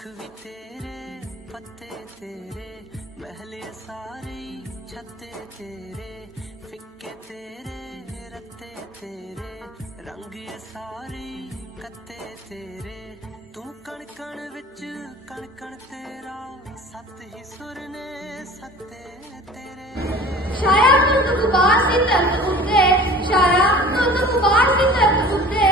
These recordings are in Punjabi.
ਰੁੱਖ ਵੀ ਤੇਰੇ, ਪੱਤੇ ਤੇਰੇ, ਮਹਿਲੇ ਸਾਰੇ ਛੱਤੇ ਤੇਰੇ। ਫਿੱਕੇ ਤੇਰੇ, ਰੱਤੇ ਤੇਰੇ, ਰੰਗ ਇਹ ਸਾਰੇ ਕੱਤੇ ਤੇਰੇ। ਤੂੰ ਕਣ ਕਣ ਵਿੱਚ ਕਣ ਕਣ ਤੇਰਾ, ਸੱਤ ਹੀ ਸੁਰ ਨੇ ਸੱਤੇ ਤੇਰੇ। ਛਾਇਆ ਧੁੰਦ ਗੁਬਾਰ ਦੀ ਧਰਤ ਉੱਤੇ ਛਾਇਆ ਧੁੰਦ ਗੁਬਾਰ ਦੀ ਧਰਤ ਉੱਤੇ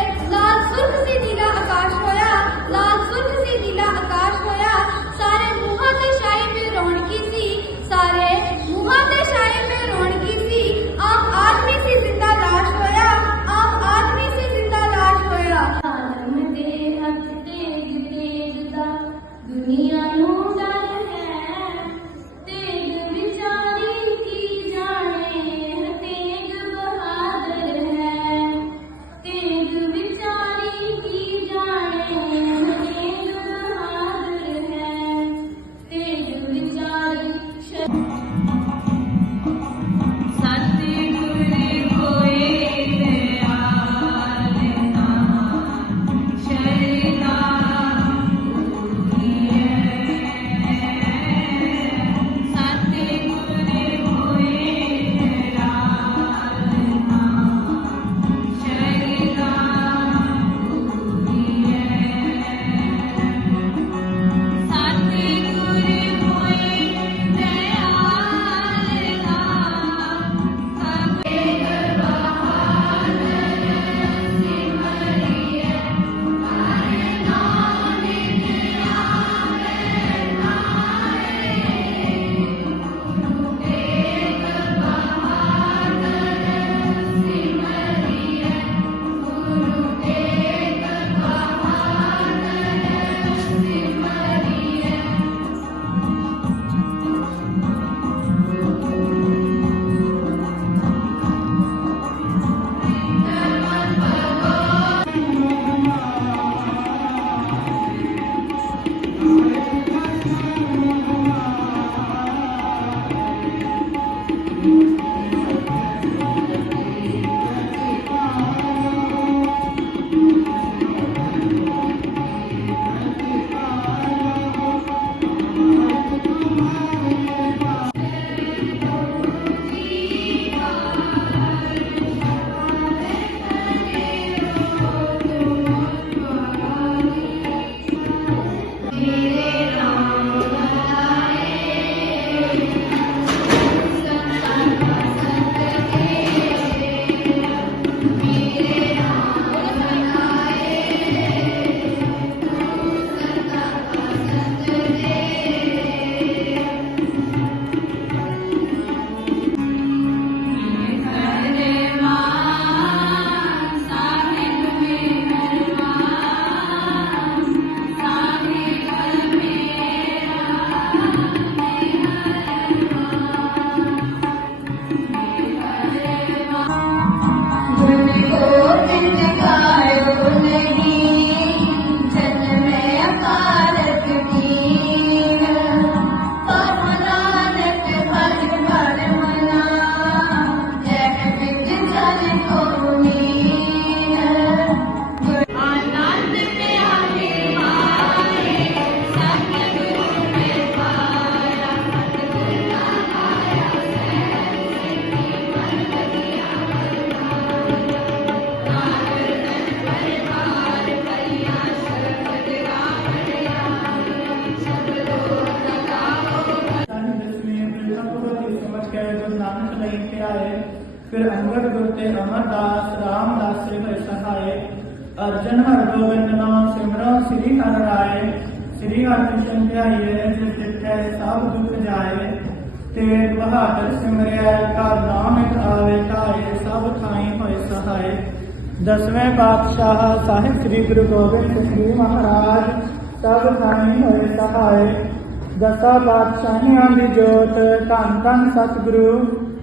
ਫਿਰ ਅੰਗਦ ਗੁਰ ਤੇ ਅਮਰਦਾਸ, ਰਾਮਦਾਸ ਸੇ ਹੋਏ ਸਹਾਏ। ਅਰਜਨ ਹਰ ਗੋਬਿੰਦ ਨਾਮ ਸਿਮਰੋ, ਸ੍ਰੀ ਹਰਿ ਰਾਏ। ਸ੍ਰੀ ਹਰਿ ਧਿਆਈਏ, ਜਿਸ ਤਿੱਥੈ ਸਭ ਦੁਖ ਜਾਏ। ਤੇਗ ਬਹਾਦਰ ਸਿਮਰਿਆ ਘਰ ਨਾਮ ਇੱਕ ਆਵੇ, ਧਾਏ, ਸਭ ਥਾਈ ਹੋਏ ਸਹਾਏ। ਦਸਵੇਂ ਪਾਤਸ਼ਾਹ ਸਾਹਿਬ ਸ੍ਰੀ ਗੁਰੂ ਗੋਬਿੰਦ ਸਿੰਘ ਜੀ ਮਹਾਰਾਜ, ਸਭ ਥਾਈ ਹੋਏ ਸਹਾਏ। ਦਸਾਂ ਪਾਤਸ਼ਾਹੀਆਂ ਦੀ ਜੋਤ, ਧੰਨ ਧੰਨ ਸਤਿਗੁਰੂ।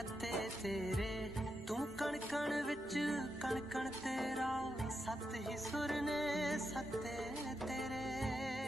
ਹੀ ਤੇਰੇ। ਤੂੰ ਕਣ ਕਣ ਵਿੱਚ ਕਣ ਕਣ ਤੇਰਾ। ਸੱਤ ਹੀ ਸੁਰ ਨੇ ਸੱਤੇ ਤੇਰੇ।